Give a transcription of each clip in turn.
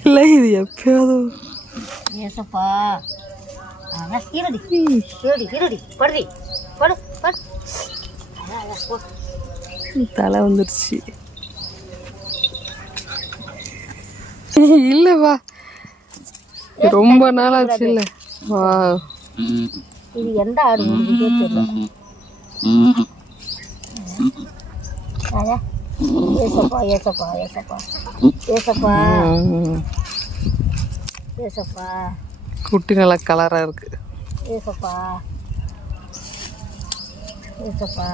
இல்லை இது எப்பயாவது ஏசப்பா இருடி இருடி இருடி படுறி படு படு. தலை வந்துருச்சு. இல்லை வா. ரொம்ப நாள் ஆச்சு இல்லை வா இது எந்த ஆடு ஏசப்பா ஏசப்பா ஏசப்பா. ஏசப்பா. ஏசப்பா. குட்டி நல்லா கலராக இருக்கு. ஏசப்பா. ஏசப்பா.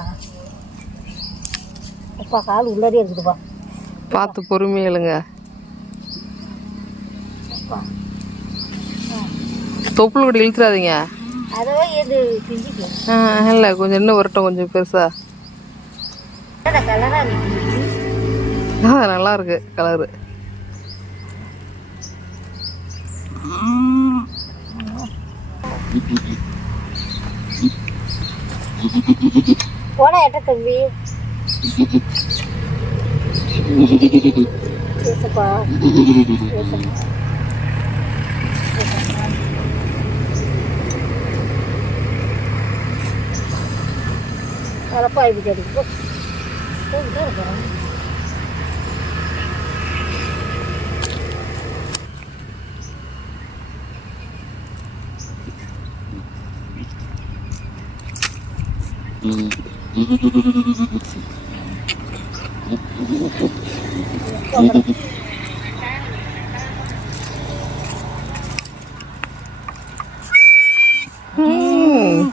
அப்பா கால் உள்ளாரே இருக்குதுப்பா. பார்த்து பொறுமையா எழுங்க. தொப்புள் கூட இழுத்துறாதீங்க. ஆ, இல்லை கொஞ்சம் இன்னும் வரட்டும் கொஞ்சம் பெருசா. கலராக இருக்கு. ஆ நல்லா இருக்கு கலரு. போடா எட்ட தம்பி. ஏசப்பா ஏசப்பா வரப்பா இப்படி அடி போ Hmm.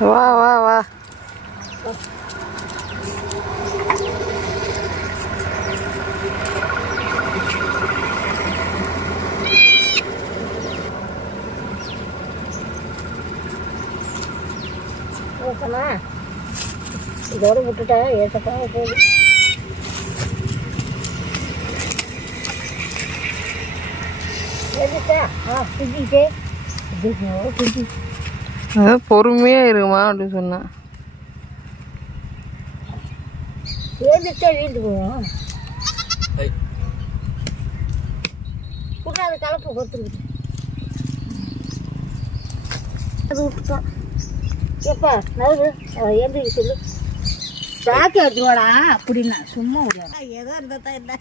Wow, wow. ஓகேண்ணா இதோட விட்டுட்டேன் ஏசப்பா போகுது. பொறுமையா இருமா அப்படின்னு சொன்னேன் வீட்டுக்கு போவோம் அது கலப்பு கொடுத்துருக்குது அது விட்டுட்டோம். எப்பா நவுது எழுதி சொல்லு. சாக்கி வச்சுவாடா அப்படின்னா. சும்மா விடுவாடா ஏதோ இருந்தால் தான் என்ன?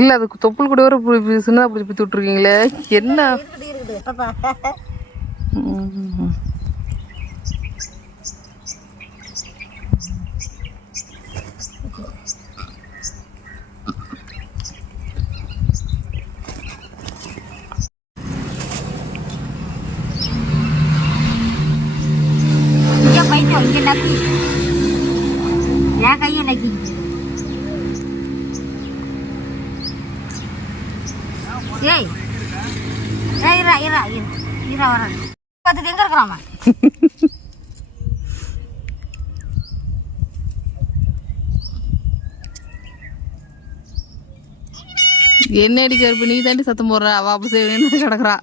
இல்லை அதுக்கு தொப்புள் கூட வர சின்னதாக பிடிச்சி பித்து விட்ருக்கீங்களே என்ன? கையை நக்கி ஏய் ஏய் இரா இரா இரு இரா வரேன் பார்த்துட்டு எங்கே இருக்கிறாமா என்ன அடிக்க இருப்ப நீ தாண்டி சத்தம் போடுற? அவ அப்ப செய்வேன்னு கிடக்குறா.